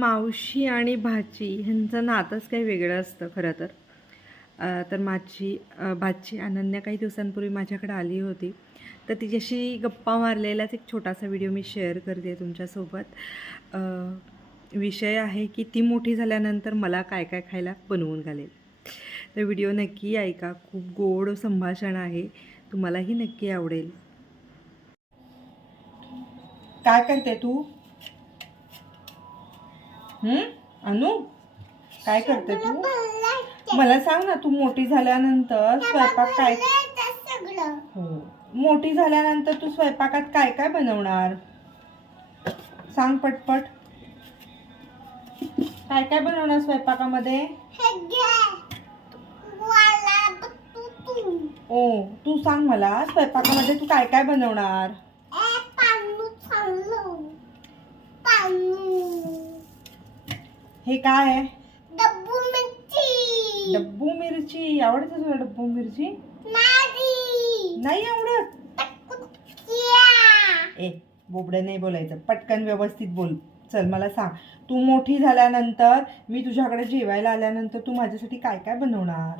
मावशी आणि भाची ह्यांचं नातंच काही वेगळं असतं खरं तर. तर माझी भाची अनन्या काही दिवसांपूर्वी माझ्याकडे आली होती. तर तिच्याशी गप्पा मारलेलाच एक छोटासा व्हिडिओ मी शेअर करते तुमच्यासोबत. विषय आहे की ती मोठी झाल्यानंतर मला काय काय खायला बनवून घालेल. तर व्हिडिओ नक्की ऐका. खूप गोड संभाषण आहे. तुम्हालाही नक्की आवडेल. काय करते तू? अनु काय करते तू? मला सांग ना तू मोठी झाल्यानंतर स्वयंपाक काय हो. मोठी झाल्यानंतर तू स्वयंपाकात काय काय बनवणार? सांग पटपट. काय काय बनवणार स्वयंपाकामध्ये? ओ तू सांग मला स्वयंपाकामध्ये तू काय काय बनवणार ए पानू चाललो पानू हे काय आहे? डब्बू मिरची. डब्बू मिरची. आवडते तुला डब्बू मिरची? नाही. नाही आवडत? ए बोबडं नाही बोलायचं. पटकन व्यवस्थित बोल. चल मला सांग. तू मोठी झाल्यानंतर मी तुझ्याकडे जेवायला आल्यानंतर तू माझ्यासाठी काय काय बनवणार?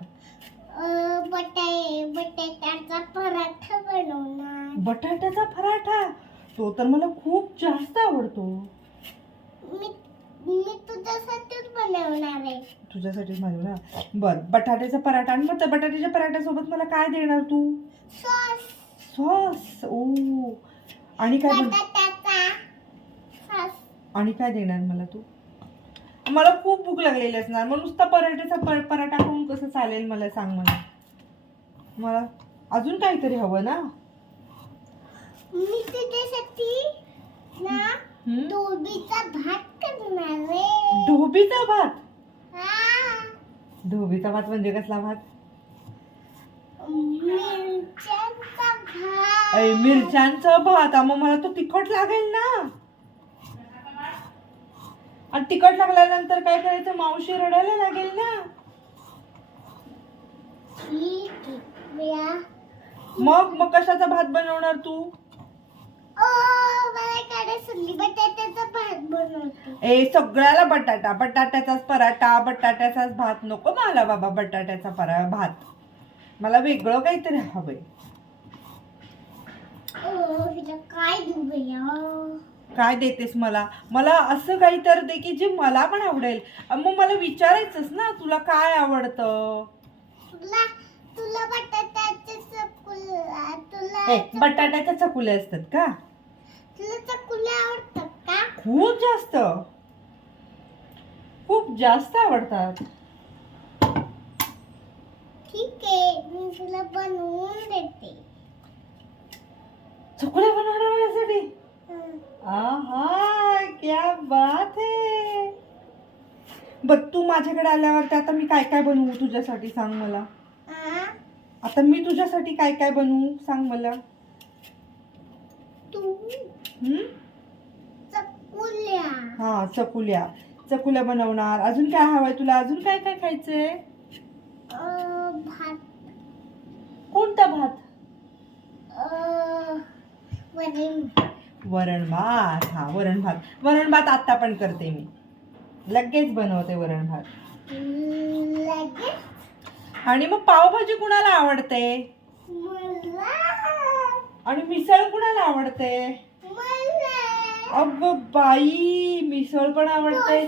बटाट्याचा पराठा बनवणार. बटाट्याचा पराठा? तो तर मला खूप जास्त आवडतो. मी मी तुझ्यासाठीच बनवणार आहे. तुझ्यासाठी बनवणार? बर बटाट्याचा पराठा आणि मग त्या बटाट्याच्या पराठ्यासोबत मला काय देणार तू? सॉस. सॉस? ओ. आणि काय बन बटाट्याचा सॉस. आणि काय देणार मला तू? मला खूप भूक लागलेली असणार. मग नुसता पराठ्याचा पर पराठा खाऊन कसं चालेल मला सांग मला. मला अजून काहीतरी हवं ना? मी तुझ्यासाठी ना हम्म? डोबीचा भात ढोबीचा भात? हा. ढोबीचा भात म्हणजे कसला भात? मिरच्यांचा भात. अय मिरच्यांचा भात. आ, मग मला तो तिखट लागेल ना. आणि तिखट लागल्यानंतर काय करायचं? मावशी रडायला लागेल ना. मग मग कशाचा भात बनवणार तू? ए सगळ्याला बटाटा. बटाट्याचाच पराठा बटाट्याचाच भात. नको मला बाबा बटाट्याचा परा भात. मला वेगळं काहीतरी हवंय. काय देतेस मला? मला असं काही तर दे की जे मला पण आवडेल. मग मला विचारायचंच ना तुला काय आवडतं? चकुल्या बटाट्याच्या चकुले असतात का? तुला चकुल्या आवडतात का? खूप जास्त. खूप जास्त आवडतात. ठीक आहे मी तुला बनवून देते. चकुल्या बनवणार माझ्यासाठी? हं. आहा क्या बात है. बघ तू माझ्याकडे आल्यावरती आता मी काय काय बनवू तुझ्यासाठी सांग मला. आ? आता मी तुझ्यासाठी काय काय बनवू सांग मला. हा चकुल्या. चकुल्या बनवणार. अजून काय हवंय तुला? अजून काय काय खायचंय? भात. कोणता भात? वरण भात. हा वरण भात. वरण भात आत्ता पण करते मी. लगेच बनवते वरण भात. आणि मग पावभाजी कुणाला आवडते? आणि मिसळ कुणाला आवडते? अगं बाई मिसळ पण आवडते.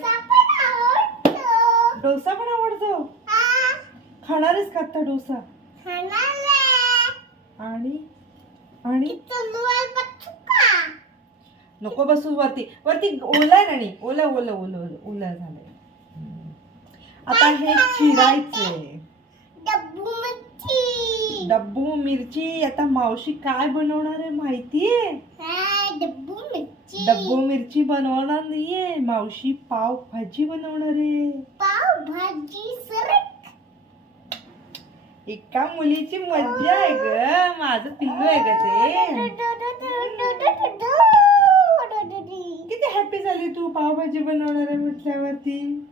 डोसा पण आवडतो? खाणारच आता डोसा. आणि? आणि? नको बसू वरती. वरती ओला आहे राणी ओला ओला ओला ओला झालंय. आता हे चिरायचे डब्बू मिरची. आता मावशी काय बनवणार आहे माहितीये? डब्बू मिरची. डब्बू मिरची बनवणार नाहीये. मावशी पाव भाजी बनवणार आहे. पाव भाजी सरक. एका मुलीची मज्जा आहे ग. माझं पिल्लू आहे ग ते. किती हॅपी झाली तू पावभाजी बनवणार आहे म्हटल्यावरती